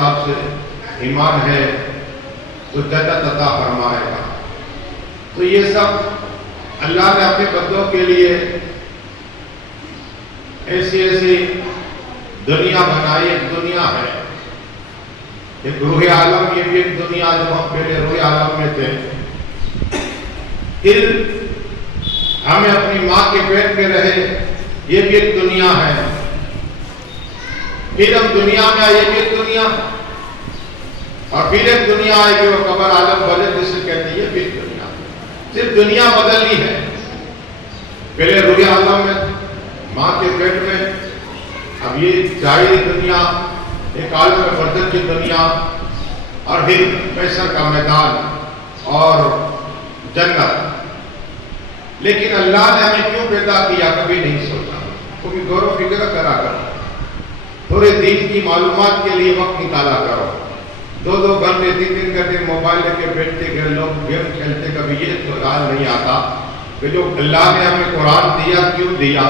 حساب سے ایمان ہے تو جنت عطا فرمائے گا۔ تو یہ سب اللہ نے اپنے بندوں کے لیے ایسی ایسی دنیا بنائی۔ ایک دنیا ہے، ایک روح عالم، یہ بھی ایک دنیا جو ہم پہلے روح عالم میں تھے، پھر ہمیں اپنی ماں کے پیٹ میں رہے، یہ بھی ایک دنیا ہے، پھر ہم دنیا میں آئے، یہ بھی ایک دنیا ہے، اور پھر ایک دنیا آئے کہ وہ قبر عالم بدل جسے کہتے ہیں، یہ بھی ایک دنیا ہے۔ صرف دنیا بدلنی ہے، پہلے روح عالم میں، ماں کے پیٹ میں، اب یہ ظاہری دنیا، ایک عالم برزخ کی دنیا، اور پھر محشر کا میدان اور جنت۔ لیکن اللہ نے ہمیں کیوں پیدا کیا کبھی نہیں سوچا، کبھی غور و فکر کرا کرو، تھوڑے دین کی معلومات کے لیے وقت نکالا کرو۔ 2 گھنٹے 3 گھنٹے موبائل لے کے بیٹھتے گئے لوگ گیم کھیلتے، کبھی یہ سوال نہیں آتا کہ جو اللہ نے ہمیں قرآن دیا کیوں دیا،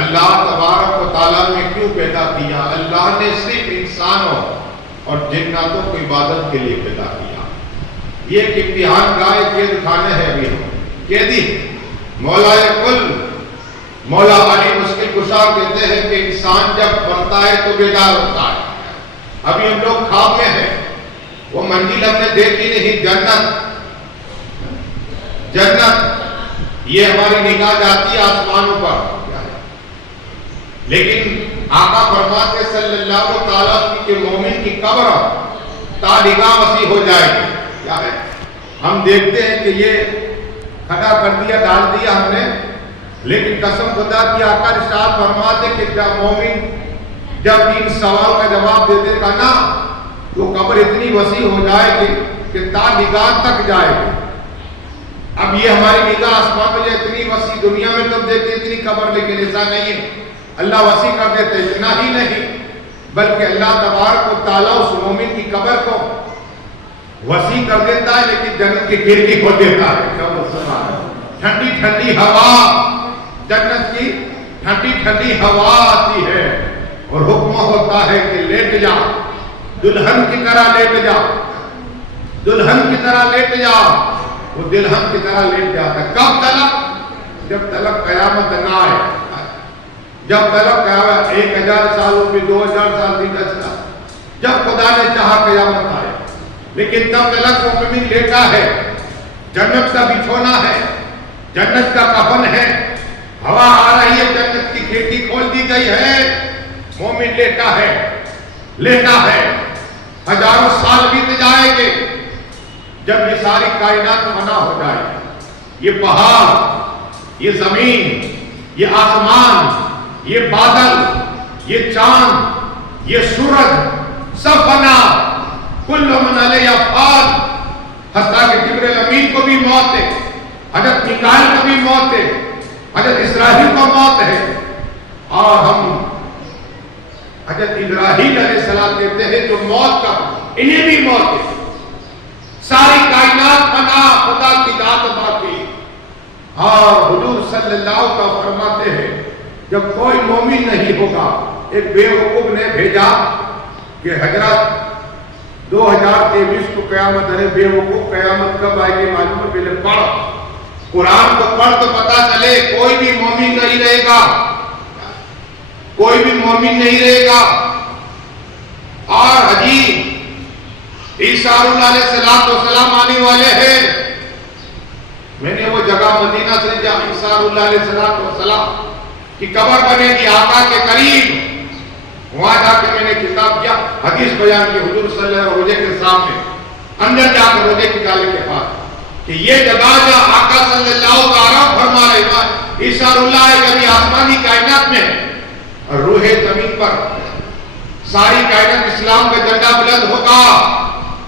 اللہ تبارک و تعالیٰ نے کیوں پیدا کیا۔ اللہ نے صرف انسانوں اور جناتوں کو عبادت کے لیے پیدا کیا۔ یہ ایک امتحان گاہ قید خانے ہے، ابھی ہم قیدی۔ مولا کل مولا علی مشکل کشا کہتے ہیں کہ انسان جب بنتا ہے تو بیدار ہوتا ہے۔ ابھی ہم لوگ خواب میں ہیں، وہ منزل ہم نے دیکھی نہیں، جنت یہ ہماری نگاہ جاتی ہے آسمانوں پر، لیکن آقا فرماتے صلی اللہ تعالیٰ کہ مومن کی قبر تا نگاہ وسیع ہو جائے گی۔ کیا ہے؟ ہم دیکھتے ہیں کہ یہ کھڑا کر دیا، ڈال دیا ہم نے، لیکن قسم خدا کی آقا ارشاد فرماتے کہ جب مومن جب ان سوال کا جواب دیتے گا نا، تو قبر اتنی وسیع ہو جائے گی کہ تا نگاہ تک جائے گی۔ اب یہ ہماری نگاہ آسمان میں جو اتنی وسیع، دنیا میں تم دیکھتے اتنی قبر، لیکن ایسا نہیں ہے، اللہ وسیع کر دیتے۔ اتنا ہی نہیں بلکہ اللہ تبارک و تعالیٰ اس مومن کی قبر کو وسیع کر دیتا ہے، لیکن جنت کی کھڑکی کھول دیتا ہے۔ ٹھنڈی ٹھنڈی ہوا، جنت کی ٹھنڈی ٹھنڈی ہوا آتی ہے، اور حکم ہوتا ہے کہ لیٹ جا، دلہن کی طرح لیٹ جا، دلہن کی طرح لیٹ جا۔ وہ دلہن کی طرح لیٹ جاتا ہے، کب تلک؟ جب تلک قیامت نہ آئے، جب تلک قیامت 1000 سالوں پہ 2000 سال بھی گزرا، جب خدا نے چاہا قیامت آئے، لیکن تب تلک وہ مومن لیٹا ہے، جنت کا بچھونا ہے، جنت کا کفن ہے، ہوا آ رہی ہے، جنت کی کھڑکی کھول دی گئی ہے، مومن لیٹا ہے، لیٹا ہے۔ ہزاروں سال بیت جائیں گے جب یہ ساری کائنات فنا ہو جائے، یہ پہاڑ، یہ زمین، یہ آسمان، یہ بادل، یہ چاند، یہ سورج، سب فنا، کل من علیہا فان، حتیٰ کہ جبرائیل امین کو بھی موت ہے، حضرت میکائیل کو بھی موت ہے، حضرت اسرائیل کو موت ہے، اور ہم حضرت ابراہیم علیہ السلام کہتے ہیں جو موت کا، انہیں بھی موت ہے۔ ساری کائنات فنا، خدا کی ذات باقی۔ اور حضور صلی اللہ علیہ وسلم فرماتے ہیں جب کوئی مومن نہیں ہوگا، ایک بیوقوف نے بھیجا کہ حضرت 2023 کو قیامت، ارے بیوقوف قیامت کب آئے گی معلوم ہے؟ پہلے پڑھ قرآن کو، پڑھ تو پتا چلے۔ کوئی بھی مومن نہیں رہے گا، کوئی بھی مومن نہیں رہے گا۔ اور حجی عیسیٰ علیہ السلام آنے والے ہیں۔ میں نے وہ جگہ مدینہ سے جہاں عیسیٰ علیہ السلام کی قبر بنے گی آقا کے قریب، وہاں جا کے میں نے کتاب کیا، حدیث بیان کی حضور صلی اللہ علیہ وسلم روزے کے سامنے، اندر جا کر روزے کی جالے کے پاس، کہ یہ جگہ جہاں آقا صلی اللہ تعالیٰ فرما رہے ہیں عیسیٰ کبھی آسمانی کائنات میں اور روح زمین پر، ساری کائنات اسلام کا جھنڈا بلند ہوگا،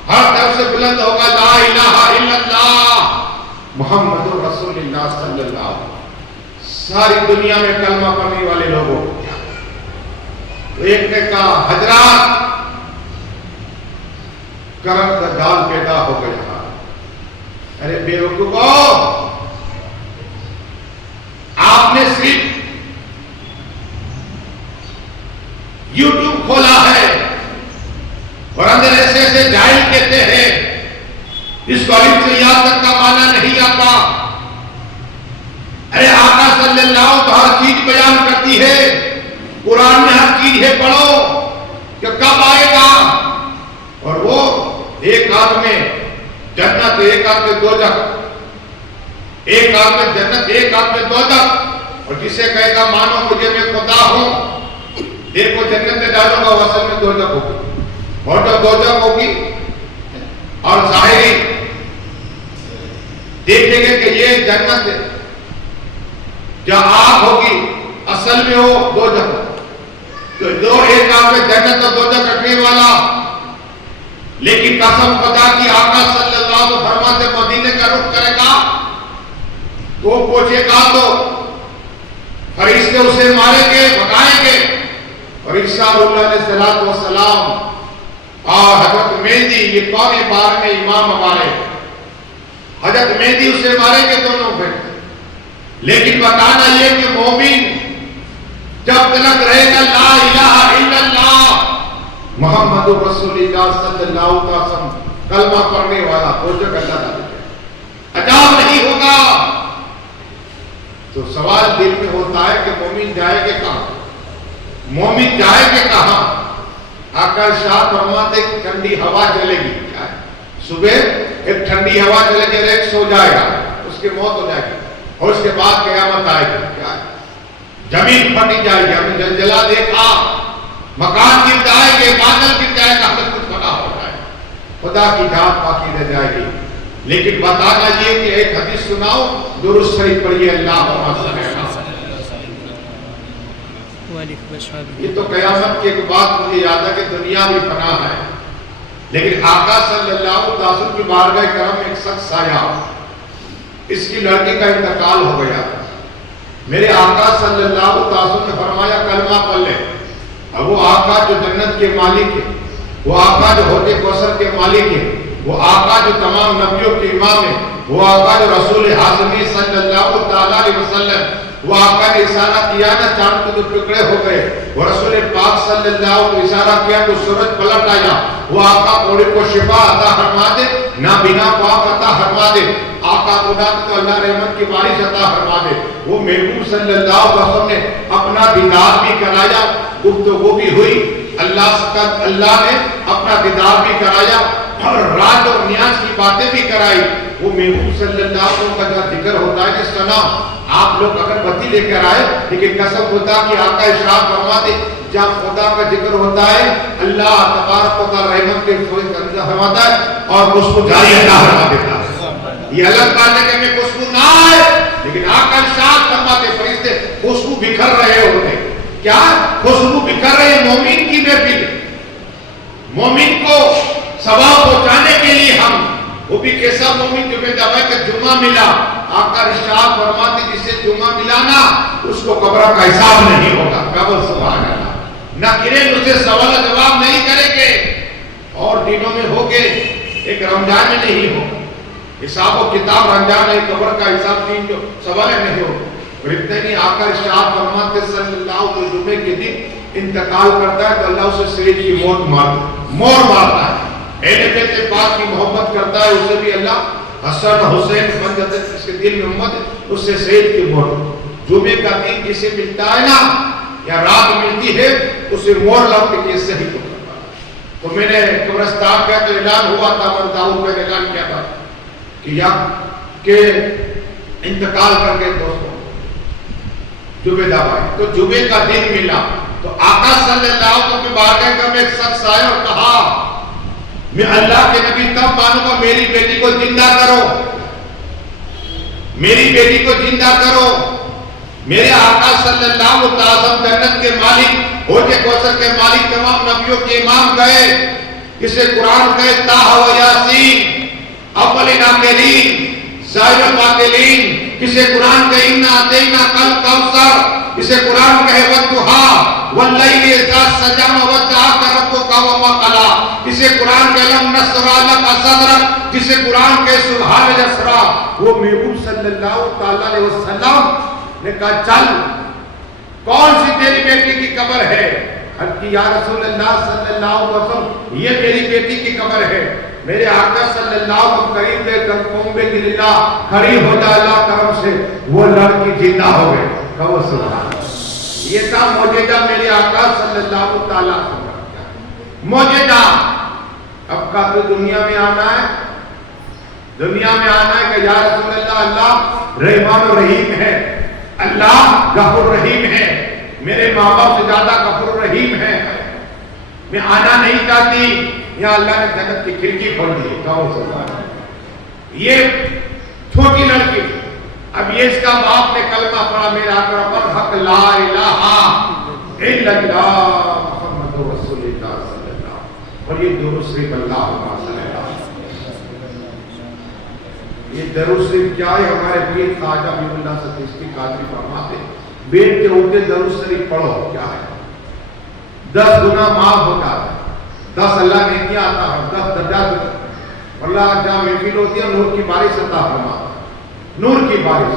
ہر طرف سے بلند ہوگا، لا الہ الا اللہ محمد رسول اللہ صلی اللہ علیہ وسلم۔ ساری دنیا میں کلمہ پڑھنے والے لوگوں کو کیا؟ تو ایک نے کہا حضرات کرم کا جال پیدا ہو گیا۔ ارے بیوقوفو، آپ نے صرف یوٹیوب کھولا ہے، جیسے جاہل کہتے ہیں جس کو الف سے یا تک کا معنی نہیں آتا. ارے آقا صلی اللہ علیہ وسلم تو ہر چیز بیان کرتی ہے. قرآن میں ہر چیز ہے پڑھو کہ کب آئے گا. اور وہ ایک ہاتھ میں جنت, ایک ہاتھ میں دوزخ, ایک ہاتھ میں جنت, ایک ہاتھ میں دوزخ. اور جسے کہے گا مانو مجھے میں خدا ہوں, دیکھو جنت میں ڈالوں گا, اصل میں دوزخ ہوگی. اور جب دوزخ ہوگی اور ظاہری دیکھیں گے کہ یہ جنت جہاں آگ ہوگی اصل میں ہو دوزخ. تو دو ایک ہاتھ میں جنت اور دوزخ رکھنے والا. لیکن قسم خدا کی آقا صلی اللہ علیہ وسلم فرماتے مدینے کا رخ کرے گا تو پوچھے گا تو فرشتے اسے ماریں گے, بھگائیں گے. اور عیسیٰ اللہ علیہ السلام اور حضرت مہدی, یہ کون ہے 12ویں امام ہمارے, حضرت مہدی اسے ماریں گے دونوں بیٹھے. لیکن بتانا یہ کہ مومن جب تک رہے گا لا الہ الا اللہ محمد رسول اللہ صلی اللہ علیہ وسلم کلمہ پڑھنے والا دوزخ اللہ تعالیٰ عذاب نہیں ہوگا. تو سوال دل میں ہوتا ہے کہ مومن جائے گے کہاں, مومن جائے گے کہاں. آقا ارشاد فرماتے ایک ٹھنڈی ہوا چلے گی, کیا ہے صبح ایک ٹھنڈی ہوا چلے گی, ایک سو جائے گا, اس کی موت ہو جائے گی. اور اس کے بعد قیامت آئے گی, کیا ہے زمین پھٹی جائے گی. ہم نے زلزلہ دیکھا, مکان گر جائے گے, بادل گر جائے گا, سب کچھ پھٹا ہو جائے گا, خدا کی ذات باقی رہ جائے گی. لیکن بتانا یہ کہ ایک حدیث سناؤ, درود شریف پڑھیے اللہم صلی اللہ. یہ تو قیامت کی ایک بات مجھے یاد ہے کہ دنیا بھی فنا ہے, لیکن آقا صلی اللہ علیہ وسلم کی بارگاہ کرم میں ایک شخص آیا, اس کی لڑکی کا انتقال ہو گیا. میرے آقا صلی اللہ علیہ وسلم نے فرمایا کلمہ پڑھ لے. اب وہ آقا جو جنت کے مالک ہے, وہ آقا جو حوض کوثر کے مالک ہے, وہ آقا جو تمام نبیوں کے امام ہے, وہ آقا جو رسول ہاشمی صلی اللہ علیہ وسلم, وہ آقا نے اشارہ کیا نا چاند کو تو ٹکڑے ہو گئے, وہ رسول پاک صلی اللہ علیہ وسلم اشارہ کیا تو سورج پلٹ آیا. وہ آقا کوڑے کو شفا عطا فرما دے, نابینا کو آنکھ عطا فرما دے. آقا خدا کو اللہ رحمت کی بارش عطا فرما دے. وہ محبوب صلی اللہ علیہ وسلم نے اپنا دیدار بھی کرایا, گفتگو بھی ہوئی, اللہ نے اپنا دیدار بھی کرایا اور رات اور نیاز کی باتیں بھی کرائی. وہ محبوب صلی اللہ علیہ وسلم کا جو ذکر ہوتا ہے کہ سنا آپ لوگ اگر بتی لے کر آئے, لیکن قسم خدا کہ آقا ارشاد فرماتے جب خدا کا ذکر ہوتا ہے اللہ تبارک و تعالی رحمت کے فرماتا ہے اور اس کو جاری عطا فرما دیتا ہے. یہ الگ بات ہے کہ میں خوشبو نہ آئے, لیکن آقا ارشاد فرماتے فرشتے خوشبو بکھر رہے ہوتے ہیں. کیا خوشبو بکھر رہے ہیں مومن کی محفل, مومن کو ثواب پہنچانے کے لیے. ہم وہ بھی کیسا مومن جو میں دعویٰ کہ جمعہ ملا, آقا ارشاد فرماتے جسے جمعہ ملا نا اس کو قبر کا حساب نہیں ہوگا. قبر سبحان اللہ نہ گرے, اسے سوال جواب نہیں کریں گے. اور دنوں میں ہوگے, ایک رمضان میں نہیں ہوگا حساب و کتاب, رمضان ہے قبر کا حساب دین جو سوال نہیں ہوگا. اور اتنے نہیں آقا ارشاد فرماتے صلی اللہ علیہ وسلم جمعے کے دن انتقال کرتا ہے تو اللہ اسے سید کی مور مارتا ہے. اہل بیت پاک کی محبت کرتا ہے, اسے بھی اللہ حسن حسین بن جاتے ہیں, اس کے دل میں محبت ہے, اس سے سید کی مور. جمعے کا دن کسے ملتا ہے نا یا رات ملتی ہے اسے مور لوٹ کے کیسے ہی کرتا. تو میں نے قبرستان کا تو اعلان ہوا تھا, میں داؤد کا اعلان کیا تھا کہ انتقال کر کے دوستوں جمعہ دعوائے, تو جمعے کا دن ملا تو آقا صلی اللہ علیہ وسلم کے بارگاہ میں ایک شخص آیا اور کہا میں اللہ کے نبی تب مانوں گا میری بیٹی کو زندہ کرو, میری بیٹی کو زندہ کرو. میرے آقا صلی اللہ علیہ وسلم جنت کے مالک, حوض کوثر کے مالک, تمام نبیوں کے امام گئے, اسے قرآن کہے طٰہٰ و یاسین, اولین آخرین, ظاہر الباطنین, کسے قرآن کہے اِنَّا أَعْطَيْنَاكَ الْكَوْثَرَ, اسے قرآن کہے وَالضُّحَىٰ وَاللَّيْلِ إِذَا سَجَىٰ وَوَدَّعَكَ رَبُّكَ وَمَا قَلَىٰ, اسے قرآن کہے لَمْ نَشْرَحْ لَكَ صَدْرَكَ, جسے قرآن کہے سبحان یسرا. وہ محبوب صلی اللہ علیہ وسلم نے کہا چل کون سی تیری بیٹی کی قبر ہے, کہ یا رسول اللہ صلی اللہ علیہ وسلم یہ میری بیٹی کی قبر ہے. میرے آقا صلی اللہ علیہ وسلم قریب دے کر قوم اللہ کھڑی ہو جا اللہ کرم سے وہ لڑکی زندہ ہو گئی. کہو سبحان اللہ. یہ تھا معجزہ میرے آقا صلی اللہ علیہ وسلم. معجزہ. اب کا تو دنیا میں آنا ہے, دنیا میں آنا ہے کہ یا رسول اللہ اللہ رحمان و رحیم ہے, اللہ غفور رحیم ہے, میرے ماں باپ سے زیادہ غفور رحیم ہے, میں آنا نہیں چاہتی. یا اللہ نے جنت کی کھڑکی کھول دی. کہو سبحان اللہ. یہ چھوٹی لڑکی, اب یہ اس کا باپ نے کلمہ پڑھا میرا آقا حق لا الہ الا اللہ محمد رسول اللہ صلی اللہ, اور یہ درود شریف اللہ صلی اللہ. یہ درود شریف کیا ہے؟ ہمارے پیر خواجہ حبیب اللہ سچشتی قادری فرماتے بیٹھ کے اٹھتے درود شریف پڑھو. کیا ہے؟ 10 گناہ معاف ہو جاتا ہے, 10 اللہ نے کیا آتا ہے, 10 درجات. اللہ جہاں محفل ہوتی ہے نور کی بارش عطا فرما, نور کی بارش.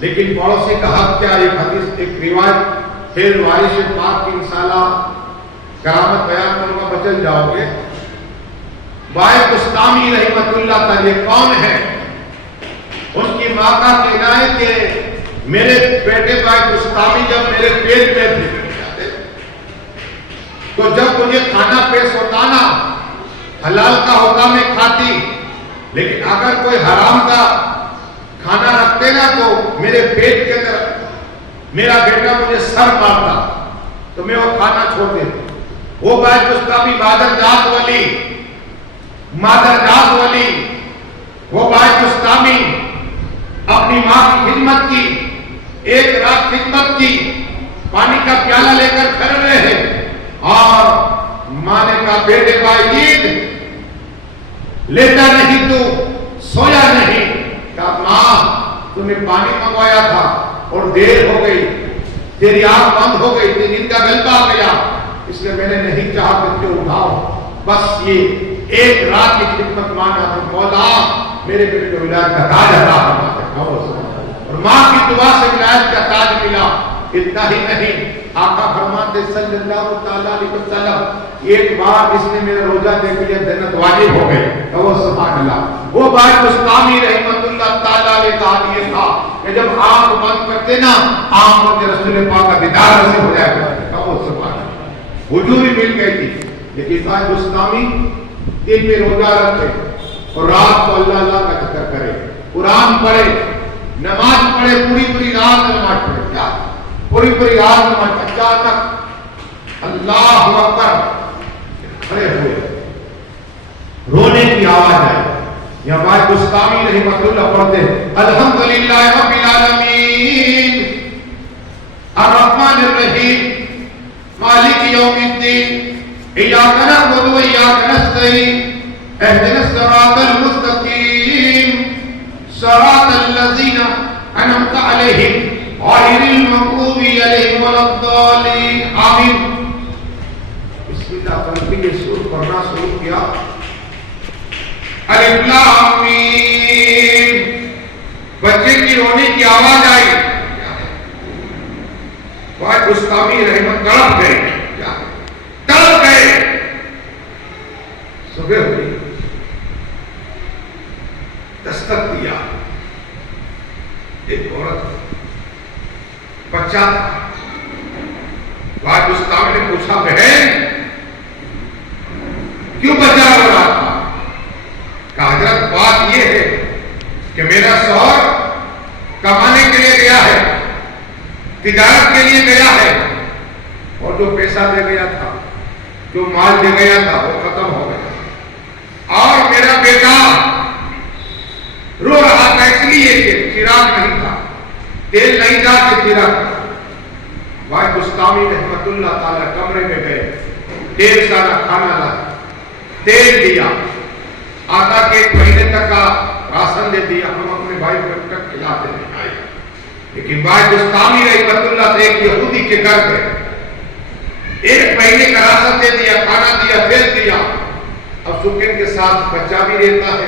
لیکن پڑوسی کا حق کیا؟ ایک حدیث, ایک روایت ہے روایت پاک کی انشاءاللہ کرامت بیان کروں گا, بچل جاؤ گے. بائے بستامی رحمت اللہ تعالی کون ہے؟ ان کی ماں کا کہنا ہے کہ میرے بیٹے بائے بستامی جب میرے پیٹ میں تھے تو جب مجھے کھانا پیش ہوتا نا حلال کا ہوتا میں کھاتی, لیکن اگر کوئی حرام کا کھانا رکھتے نا تو میرے پیٹ کے اندر میرا بیٹا مجھے سر مارتا تو میں وہ کھانا چھوڑ دیتی. وہ بائے بستامی مادر جات ولی, مادر جات ولی, وہ بائے بستامی اپنی ماں کی خدمت کی, ایک رات خدمت کی, پانی کا پیالہ لے کر کھڑے رہے اور ماں نے کہا بیٹے بھائی عید لیٹا نہیں تو سویا نہیں. کہا ماں تم نے پانی منگوایا تھا اور دیر ہو گئی, تیری آنکھ بند ہو گئی, تیری نیند کا غلبہ آ گیا, اس لیے میں نے نہیں چاہا کہ تجھے اٹھاؤ. بس یہ ایک رات کی خدمت مانا تو مولا میرے بیٹے کو ولایت کا تاج عطا فرماتا ہے. اور ماں کی دعا سے ولایت کا تاج ملا. اتنا ہی نہیں, آقا فرماتے صلی اللہ تعالیٰ علیہ وسلم ایک بار جس نے میرا روزہ دیکھ لیا جنت واجب ہو گئی. تو سبحان اللہ. وہ بھائی بستامی رحمت اللہ تعالیٰ علیہ کا یہ تھا کہ جب آنکھ بند کرتے نا آنکھ میں رسول پاک کا دیدار سے ہو جائے گا. تو سبحان اللہ. حضوری مل گئی تھی. لیکن بھائی بستامی دن میں روزہ رکھے اور رات کو اللہ اللہ کا ذکر کرے, قرآن پڑھے, نماز پڑھے, پوری رات نماز پڑھے. کیا پوری رات نماز اچانک اللہ اکبر کھڑے ہوئے, رونے کی آواز آئی. یہاں بات بستامی رحمت اللہ پڑھتے الحمدللہ رب العالمین الرحمن الرحیم مالک یوم الدین ایاک نعبد و ایاک نستعین اهدنا الصراط المستقیم صراط الذین انعمت علیہم غیر المغضوب علیہم ولا الضالین. آمین. بسم اللہ پڑھ کے یہ سورہ پڑھنا شروع کیا. الف لام میم. بچے کی رونے کی آواز آئی. بھائی بستامی رحمت تڑپ گئے, تڑپ گئے. صبح ہوئی, دستک دیا. ایک عورت بچہ تھا. بھائی بستامی نے پوچھا بہن کیوں بچہ رو رہا تھا؟ کہا حضرت بات یہ ہے کہ میرا شوہر کمانے کے لیے گیا ہے, تجارت کے لیے گیا ہے, اور جو پیسہ دے گیا تھا, جو مال دے گیا تھا وہ ختم ہو گیا, اور میرا بیٹا رو رہا تھا اس لیے کہ چراغ نہیں تھا, تیل نہیں تھا کہ چراغ. بھائی بستامی رحمت اللہ تعالی کمرے میں گئے, ڈھیر سارا کھانا لایا, تیل دیا, آتا کہ 1 مہینے تک کا راشن دے دیا, ہم اپنے بھائی کو تک کھلاتے نہیں آئے. لیکن بھائی بستامی رحمت اللہ سے ایک یہودی کے گھر گئے, 1 مہینے کا راشن دے دیا, کھانا دیا, تیل دیا. اب سکین کے ساتھ بچہ بھی رہتا ہے,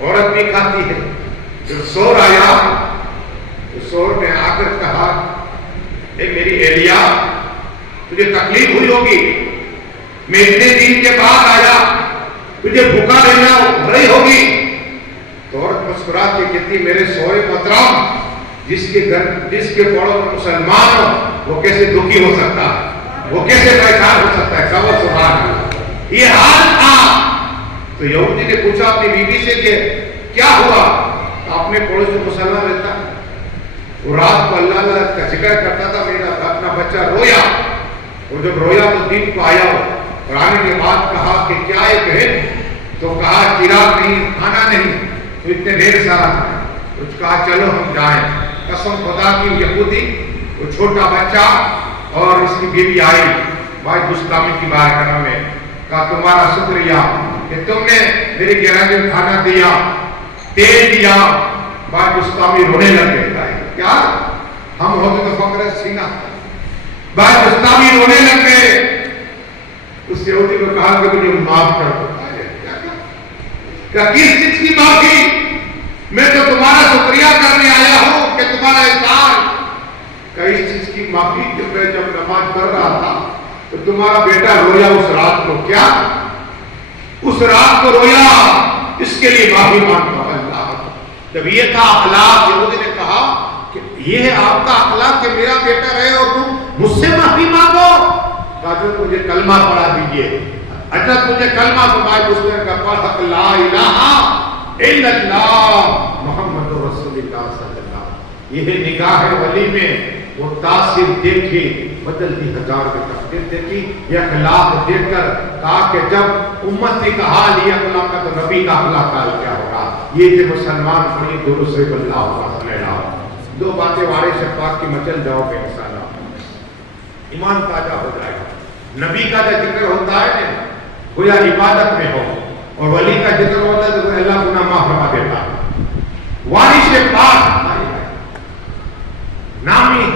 عورت بھی کھاتی ہے. جب سور آیا تو سور نے آ کر کہا اے میری ایلیا تجھے تکلیف ہوئی ہوگی، میں اتنے دن کے بعد آیا، تجھے بھوکا رہنا رہی ہوگی۔ تو عورت مسکرا کے کہتی میرے شوہر محترم، جس کے پڑوس میں مسلمان ہو وہ کیسے دکھی ہو سکتا ہے، وہ کیسے پریشان ہو سکتا ہے؟ کہو سبحان اللہ۔ یہ حال تھا۔ تو یہودی نے پوچھا اپنی بیوی سے کہ کیا ہوا؟ تو اپنے پڑوس میں مسلمان رہتا ہے، وہ رات کو اللہ کا ذکر کرتا تھا، میرا اپنا بچہ رویا، اور جب رویا تو دن کو آیا اور آنے کے بعد کہا کہ کیا ہے بہن؟ تو کہا چراغ نہیں، کھانا نہیں، تو اتنے ڈھیر سارا تھا۔ تو کہا چلو ہم جائیں۔ قسم خدا کی یہودی وہ چھوٹا بچہ اور اس کی بیوی آئی بھائی گستاخی کی بارگاہ میں، کہا تمہارا شکریہ کہ تم نے میری گھرانے میں کھانا دیا، تیل دیا۔ بھائی گستاخی رونے لگے، کیا ہم ہوتے تو فخر سینہ، بھائی گستاخی رونے لگ گئے۔ اس یہودی کو کہا کہ مجھے معاف کر دو۔ کیا کس چیز کی معافی؟ میں تو تمہارا شکریہ کرنے آیا ہوں کہ تمہارا احسان۔ کہ اس چیز کی معافی کہ میں جب نماز پڑھ رہا تھا تو تمہارا بیٹا رویا اس رات کو، کیا اس رات کو رویا، اس کے لیے معافی مانگتا ہوں اللہ۔ جب یہ تھا اخلاق، یہودی نے کہا کہ یہ ہے آپ کا اخلاق کہ میرا بیٹا رہے اور تم مجھ سے معافی مانگو؟ حضرت مجھے کلمہ پڑھا دیجئے، حضرت مجھے کلمہ سنائے۔ اس نے کہا پڑھ لا الہ الا اللہ محمد رسول اللہ صلی اللہ علیہ وسلم۔ یہ نگاہ ولی میں وہ تاثیر دیکھی، بدلتی ہزار کی تقدیر دیکھی۔ یہ اخلاق دیکھ کر کہا کہ جب امت کا حال یہ اخلاق کا تو نبی کا اخلاق کا کیا ہوگا؟ یہ کہ مسلمان پڑھی درود شریف اللہ صلی اللہ علیہ وسلم۔ دو باتیں وارث پاک کی مچل جاؤ گے انشاءاللہ، ایمان تازہ ہو جائے گا۔ نبی کا جو ذکر ہوتا ہے نا گویا عبادت میں ہو، اور ولی کا ذکر ہوتا ہے تو اللہ گناہ معاف فرما دیتا ہے۔ وارث پاک نامی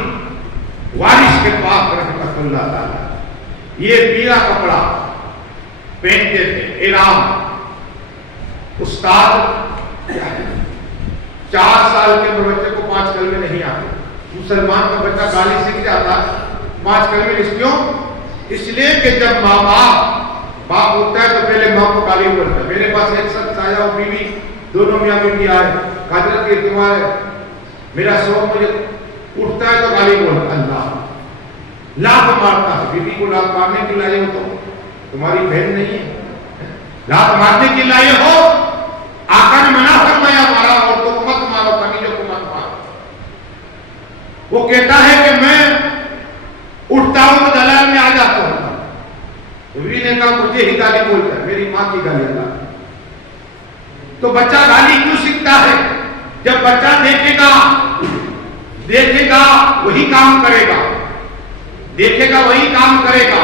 وارث کے پاک رحمت اللہ تعالی یہ پیلا کپڑا پہنتے تھے، احرام۔ استاد 4 سال کے بچے کو 5 کلمے نہیں آتے۔ مسلمان کا بچہ گالی سیکھ جاتا ہے 5 کلمے، اس کیوں؟ اس لیے کہ جب ماں باپ ہوتا ہے تو پہلے ماں کو گالی پڑتا ہے۔ میرے پاس ایک شخص آیا اور بیوی، دونوں میاں بیوی آئے، حضرت یہ تمہارے میرا شوہر مجھے اٹھتا ہے تو گالی بولتا، اللہ لات مارتا ہے۔ بیوی کو لات مارنے کے لائے ہو تو تمہاری بہن نہیں ہے، لات مارنے کے لائے ہو؟ آقا نے منع فرمایا مارا اور تو مت مارو، کنیجوں کو مت مارو۔ وہ کہتا ہے کہ میں اٹھتا ہوں تو دلال میں آ جاتا ہوں۔ بیوی نے کہا مجھے ہی گالی بولتا ہے، میری ماں کی گالی اللہ۔ تو بچہ گالی کیوں سیکھتا ہے؟ جب بچہ دیکھے گا وہی کام کرے گا، دیکھے گا وہی کام کرے گا۔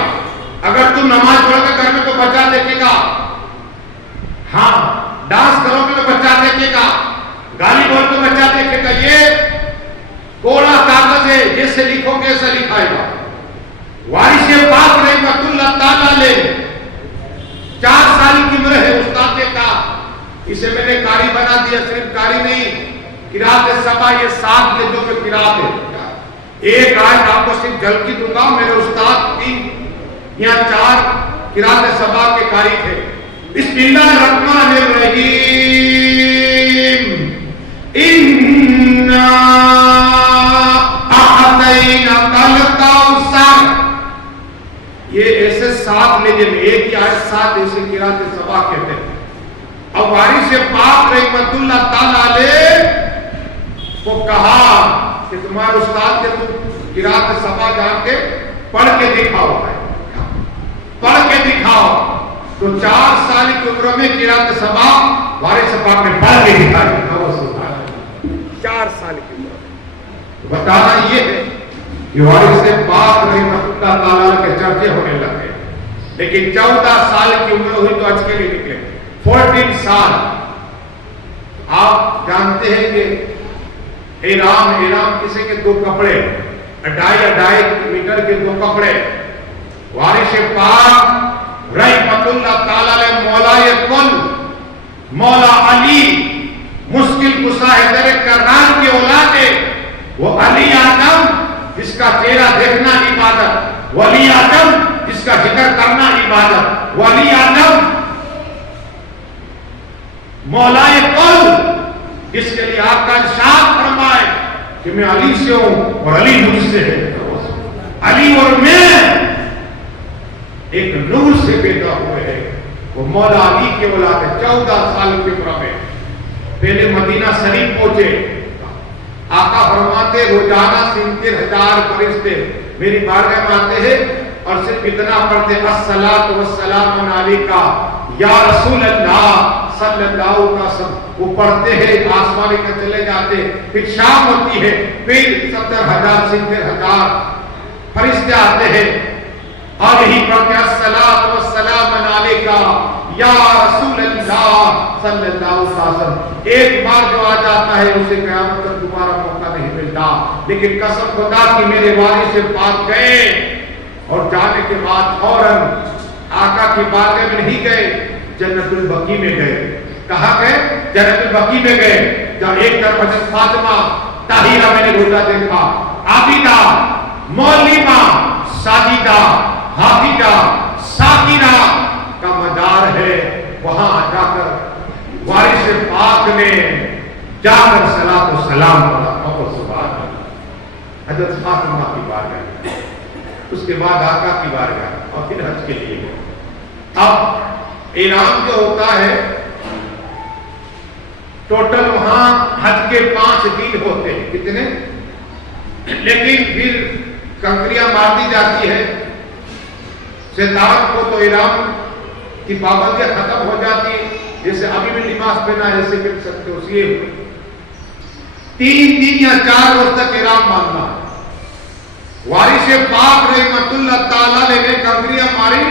اگر تم نماز پڑھ کے گھر میں تو بچہ دیکھے گا، ہاں ڈانس کرو گے تو بچہ دیکھے گا، گالی بول تو بچہ دیکھے گا۔ یہ کوڑا کاغذ ہے، جیسے لکھو گے ایسا لکھائے گا۔ وارث پاک رحمت اللہ تعالی علیہ 4 سال کی عمر ہے، استاد نے کہا اسے میں نے قاری بنا دیا۔ صرف قاری نہیں، قرات سبع یہ 7 لفظوں میں قرات ہے۔ ایک آیت آپ کو صرف جھلکی دوں گا، میرے استاد 3 یا 4 قرات سبع کے قاری تھے۔ بسم اللہ الرحمن الرحیم، انا اعطیناک الکوثر۔ یہ ایسے 7 لفظ میں ایک ہی آیت 7 ایسے قرات سبع کہتے ہیں۔ اب وارث پاک رحمت اللہ تعالی علیہ کو کہا کہ تمہارے استاد کے تم قرات سبع جان کے پڑھ کے دکھاؤ، پڑھ کے دکھاؤ۔ تو 4 سال کی عمر میں قرات سبع وارث پاک نے پڑھ کے دکھائی۔ 4 سال کی عمر میں بتانا یہ ہے کہ وارث پاک رحمت اللہ تعالی کے چرچے ہونے لگے، لیکن 14 سال کی عمر ہوئی تو اچ کے لیے نکلے۔ 14 سال آپ جانتے ہیں کہ احرام کسی کے 2 کپڑے، 2.5 میٹر کے 2 کپڑے۔ وارث پاک رحمت اللہ تعالی علیہ مولائے کل مولا علی مشکل کشا حیدر کرار کی اولاد ہے، وہ علی آدم جس کا چہرہ دیکھنا عبادت، ولی اعظم جس کا ذکر کرنا عبادت، ولی اعظم مولائے کل جس کے لیے آپ کا ارشاد فرمائے کہ میں علی سے ہوں اور علی مجھ سے ہے، علی اور میں ایک نور سے پیدا ہوئے ہیں، وہ مولا علی کے اولاد ہے۔ 14 سال کی عمر میں پہلے مدینہ شریف پہنچے، آقا فرماتے روزانہ 70,000 فرشتے میری بارگاہ میں آتے ہیں اور صرف اتنا پڑھتے الصلاۃ والسلام علیکا یا رسول اللہ صلی اللہ علیہ وسلم، وہ پڑھتے ہیں آسمانی کا چلے جاتے، پھر شام ہوتی ہے، پھر 70,000 70,000 فرشتے آتے ہیں اور یہی پڑھتے الصلاۃ والسلام علیکا یا رسول اللہ صلی اللہ علیہ وسلم۔ ایک بار جو آ جاتا ہے اسے قیامت تک دوبارہ موقع نہیں ملتا، لیکن قسم خدا کی میرے والد سے پاک گئے اور جانے کے بعد فوراً آقا کی بارگاہ میں نہیں گئے، جنت البقیع میں گئے۔ کہاں گئے؟ جنت البقیع میں گئے، جب ایک طرف حضرت فاطمہ طاہرہ میں نے روزہ دیکھا، عابدہ، معلمہ، ساجدہ، حافظہ، ساکرہ کا مدار ہے، وہاں جا کر وارث پاک نے جا کر صلاۃ و سلام پڑھا، اور سبحان اللہ، حضرت فاطمہ کی بارگاہ، اس کے بعد آقا کی بارگاہ اور پھر حج کے لیے گئے۔ اب احرام جو ہوتا ہے ٹوٹل وہاں حج کے 5 دن ہوتے ہیں، کتنے؟ لیکن پھر کنکریاں مار دی جاتی ہے، شیطان کو تو احرام کی پابندیاں ختم ہو جاتی ہیں، جیسے ابھی بھی لباس پہنا ہے ایسے پہن سکتے ہو، اسی 3 دن یا 4 روز تک احرام باندھنا۔ وارث پاک رحمت اللہ تعالی نے کنکریاں ماری،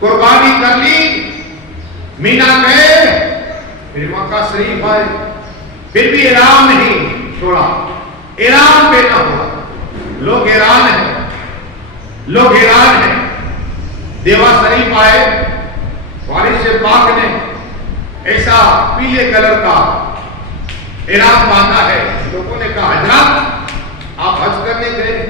قربانی کر لی، مینا گئے، پھر مکہ شریف آئے، پھر بھی احرام نہیں چھوڑا، احرام پہنا ہوا۔ لوگ حیران ہیں، لوگ حیران ہیں۔ دیوا شریف آئے، وارث پاک نے ایسا پیلے کلر کا احرام باندھا ہے، لوگوں نے کہا حضرت آپ حج کرنے گئے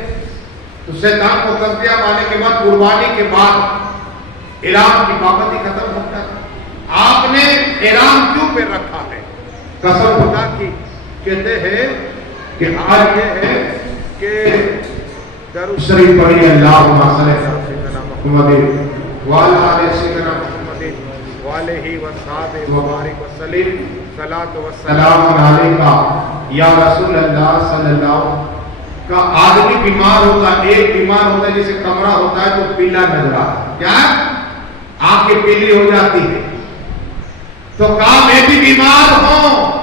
تو شیطان کو کنکریاں مارنے کے بعد قربانی کے بعد احرام کی پابندی ختم ہوتا ہے، آپ نے احرام کیوں پہ رکھا ہے؟ قسم خدا کی کہتے ہیں کہ آج یہ ہے کہ درود شریف پڑھی، اللہم صلی علی سیدنا محمد وعلی آل سیدنا محمد وعلیہ وصحبہ وبارک وسلم، صلاۃ والسلام علیکا یا رسول اللہ صلی اللہ علیہ وسلم۔ کا آدمی بیمار ہوتا ہے، ایک بیمار ہوتا ہے جسے کمرہ ہوتا ہے تو پیلا نظر آتا ہے، کیا آنکھیں پیلی ہو جاتی ہے، تو کہا میں بھی بیمار ہوں،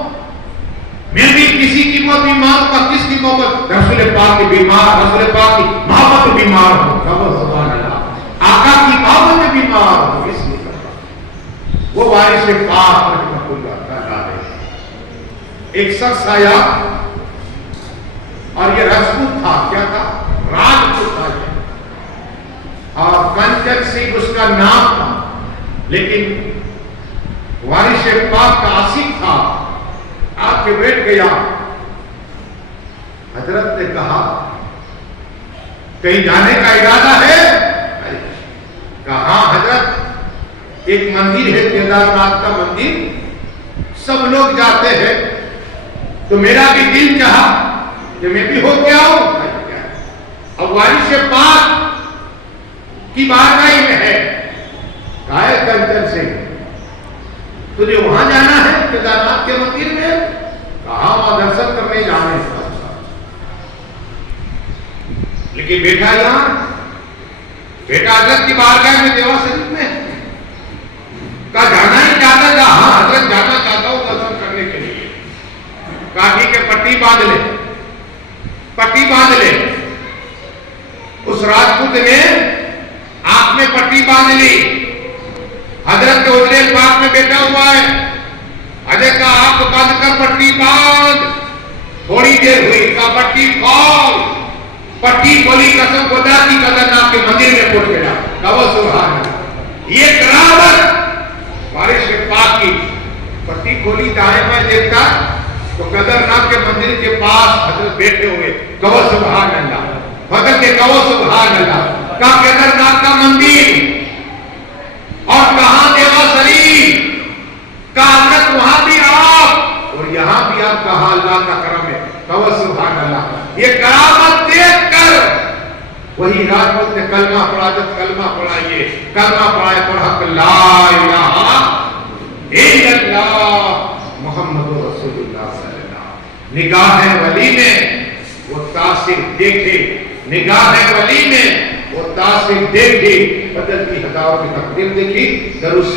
میں بھی کسی کی محبت بیمار کا، کس کی محبت؟ رسول پاک کی بیمار، رسول پاک کی محبت بیمار ہوں، سبحان اللہ، آقا کی محبت میں بیمار ہوں، اس لیے وہ وارث پاک رحمۃ اللہ تعالی ایک شخص آیا اور یہ راجپوت تھا، کیا تھا؟ راجپوت تھا یہ، اور کنچن سنگھ اس کا نام تھا، لیکن وارث پاک کا عاشق تھا، آ کے بیٹھ گیا۔ حضرت نے کہا کہیں جانے کا ارادہ ہے؟ کہا حضرت ایک مندر ہے کیدارناتھ کا مندر، سب لوگ جاتے ہیں، تو میرا بھی دل چاہا کہ میں بھی ہو کے آؤں۔ اب وارث پاک کی بارگاہ میں ہے، کہا ہے کنچن سنگھ تجھے وہاں جانا ہے کیدارناتھ کے مندر میں؟ کہا وہاں درشن کرنے جانے کا، لیکن بیٹا یہاں، بیٹا حضرت کی بارگاہ میں دیوا شریف میں، کہا جانا ہی چاہتا تھا؟ ہاں حضرت جانا چاہتا ہوں درشن کرنے کے لیے۔ کہا ٹھیک ہے پٹی باندھ لے، پٹی باندھ لے۔ اس راجپوت نے آنکھ میں پٹی باندھ لی، حضرت کے حجرے پاک میں بیٹھا ہوا ہے، حضرت کا آنکھ بند کر پٹی باندھ۔ تھوڑی دیر ہوئی، کہا پٹی کھول، پٹی کھولی، قسم خدا کی قدرناک کے مندر میں پہنچ گیا۔ کہا سبحان اللہ، یہ کرامت وارث پاک کی۔ پٹی کھولی، دائیں بائیں دیکھتا تو قدرناک کے مندر کے پاس حضرت بیٹھے ہوئے، کہو سبحان اللہ، حضرت کے کہو سبحان اللہ۔ کہا کیدرناتھ کا مندر اور کہاں دیوا شریف کہا حضرت وہاں بھی آپ اور یہاں بھی آپ کہا اللہ کا کرم ہے کہا سبحان اللہ یہ کرامت دیکھ کر وہی راجپوت نے کلمہ پڑھا جب کلمہ پڑھائیے کلمہ پڑھائے پڑھا کہ لا الہ الا اللہ محمد رسول اللہ صلی اللہ علیہ وسلم نگاہ ولی میں وہ تاثر دیکھے نگاہ ولی میں وہ تاثر دیکھے بدلتی ہزاروں کی تقدیر دیکھی درود